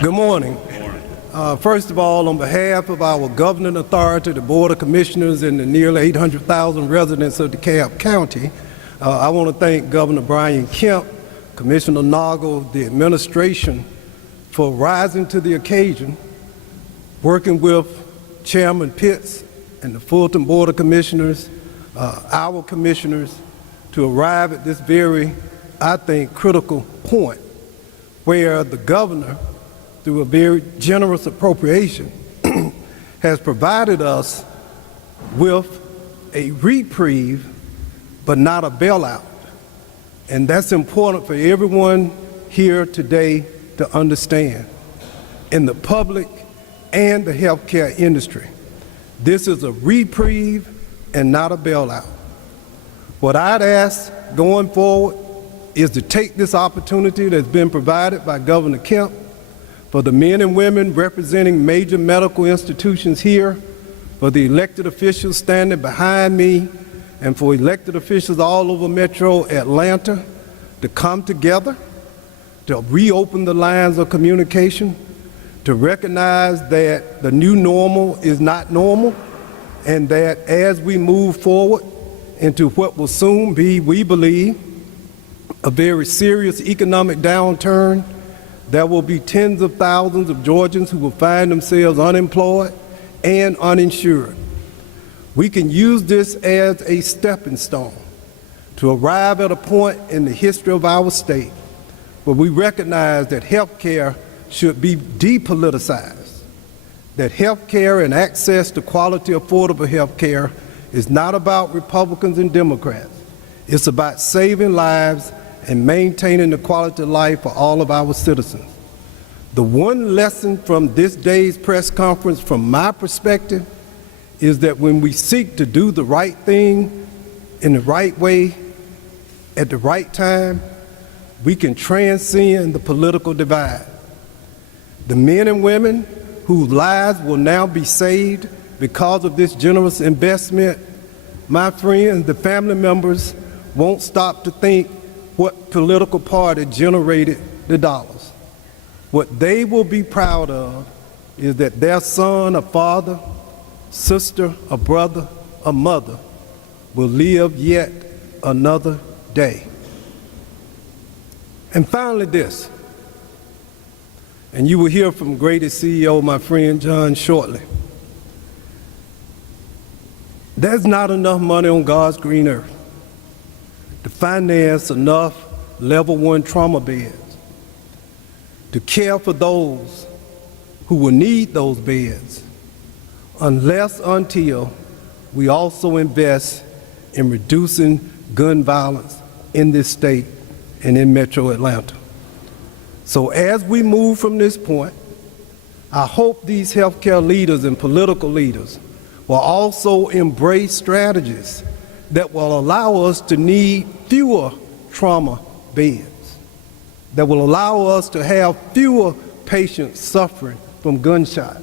Good morning. First of all, on behalf of our governing authority, the Board of Commissioners, and the nearly 800,000 residents of DeKalb County, I want to thank Governor Brian Kemp, Commissioner Noggle, the administration for rising to the occasion, working with Chairman Pitts and the Fulton Board of Commissioners, our commissioners, to arrive at this very, I think, critical point where the governor, through a very generous appropriation, has provided us with a reprieve, but not a bailout. And that's important for everyone here today to understand. In the public and the healthcare industry, this is a reprieve and not a bailout. What I'd ask going forward is to take this opportunity that's been provided by Governor Kemp for the men and women representing major medical institutions here, for the elected officials standing behind me, and for elected officials all over Metro Atlanta to come together, to reopen the lines of communication, to recognize that the new normal is not normal, and that as we move forward into what will soon be, we believe, a very serious economic downturn, there will be tens of thousands of Georgians who will find themselves unemployed and uninsured. We can use this as a stepping stone to arrive at a point in the history of our state where we recognize that health care should be depoliticized, that health care and access to quality, affordable health care is not about Republicans and Democrats. It's about saving lives and maintaining the quality of life for all of our citizens. The one lesson from this day's press conference, from my perspective, is that when we seek to do the right thing in the right way at the right time, we can transcend the political divide. The men and women whose lives will now be saved because of this generous investment, my friends, the family members won't stop to think what political party generated the dollars. What they will be proud of is that their son, a father, sister, a brother, a mother will live yet another day. And finally this, and you will hear from Grady CEO, my friend John, shortly. There's not enough money on God's green earth to finance enough level 1 trauma beds, to care for those who will need those beds, until we also invest in reducing gun violence in this state and in Metro Atlanta. So as we move from this point, I hope these healthcare leaders and political leaders will also embrace strategies that will allow us to need fewer trauma beds, that will allow us to have fewer patients suffering from gunshots,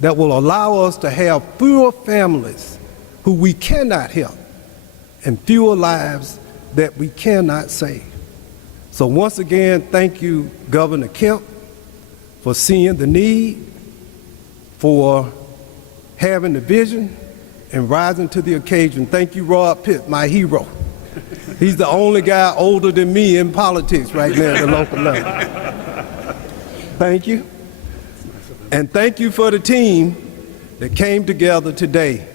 that will allow us to have fewer families who we cannot help, and fewer lives that we cannot save. So once again, thank you, Governor Kemp, for seeing the need, for having the vision, and rising to the occasion. Thank you, Rod Pitt, my hero. He's the only guy older than me in politics right now at the local level. Thank you. And thank you for the team that came together today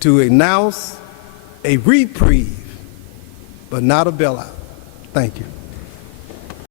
to announce a reprieve, but not a bailout. Thank you.